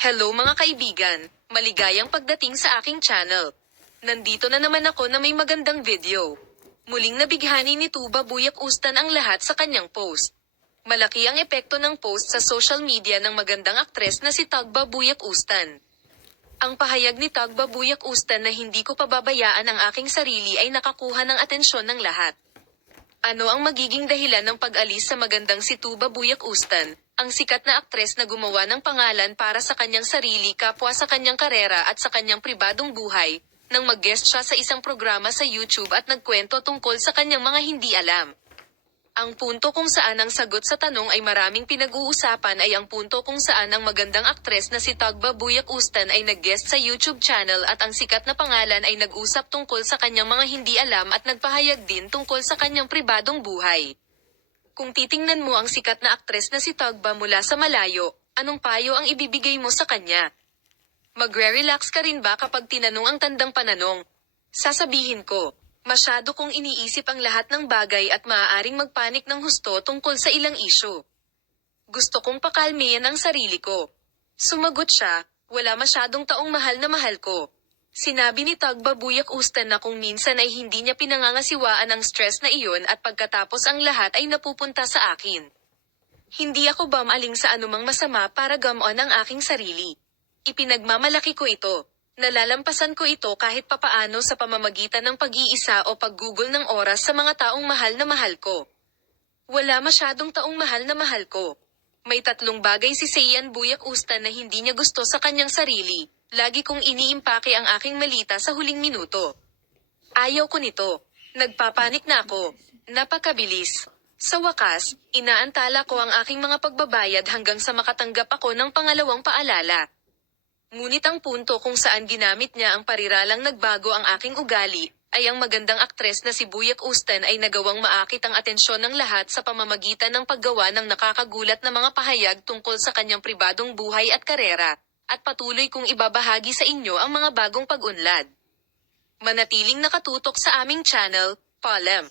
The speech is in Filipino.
Hello mga kaibigan, maligayang pagdating sa aking channel. Nandito na naman ako na may magandang video. Muling nabighani ni Tuba Buyak Ustan ang lahat sa kanyang post. Malaki ang epekto ng post sa social media ng magandang aktres na si Tagba Buyak Ustan. Ang pahayag ni Tagba Buyak Ustan na hindi ko pababayaan ang aking sarili ay nakakuha ng atensyon ng lahat. Ano ang magiging dahilan ng pag-alis sa magandang si Tuba Buyak Ustan, ang sikat na aktres na gumawa ng pangalan para sa kanyang sarili kapwa sa kanyang karera at sa kanyang pribadong buhay, nang mag-guest siya sa isang programa sa YouTube at nagkwento tungkol sa kanyang mga hindi alam. Ang punto kung saan ang sagot sa tanong ay maraming pinag-uusapan ay ang punto kung saan ang magandang aktres na si Tagba Buyak Ustan ay nag-guest sa YouTube channel at ang sikat na pangalan ay nag-usap tungkol sa kanyang mga hindi alam at nagpahayag din tungkol sa kanyang pribadong buhay. Kung titingnan mo ang sikat na aktres na si Tagba mula sa malayo, anong payo ang ibibigay mo sa kanya? Magre-relax ka rin ba kapag tinanong ang tandang pananong? Sasabihin ko, masyado kong iniisip ang lahat ng bagay at maaaring magpanik ng husto tungkol sa ilang isyu. Gusto kong pakalmihan ang sarili ko. Sumagot siya, wala masyadong taong mahal na mahal ko. Sinabi ni Tagba Buyak Ustan na kung minsan ay hindi niya pinangangasiwaan ang stress na iyon at pagkatapos ang lahat ay napupunta sa akin. Hindi ako bamaling sa anumang masama para gamon ang aking sarili. Ipinagmamalaki ko ito. Nalalampasan ko ito kahit papaano sa pamamagitan ng pag-iisa o paggugol ng oras sa mga taong mahal na mahal ko. Wala masyadong taong mahal na mahal ko. May 3 bagay si Seiyan Buyak Ustan na hindi niya gusto sa kanyang sarili. Lagi kong iniimpake ang aking malita sa huling minuto. Ayaw ko nito. Nagpapanik na ako. Napakabilis. Sa wakas, inaantala ko ang aking mga pagbabayad hanggang sa makatanggap ako ng pangalawang paalala. Ngunit ang punto kung saan ginamit niya ang pariralang nagbago ang aking ugali, ay ang magandang aktres na si Buyak Ustan ay nagawang maakit ang atensyon ng lahat sa pamamagitan ng paggawa ng nakakagulat na mga pahayag tungkol sa kanyang pribadong buhay at karera, at patuloy kong ibabahagi sa inyo ang mga bagong pag-unlad. Manatiling nakatutok sa aming channel, Palem.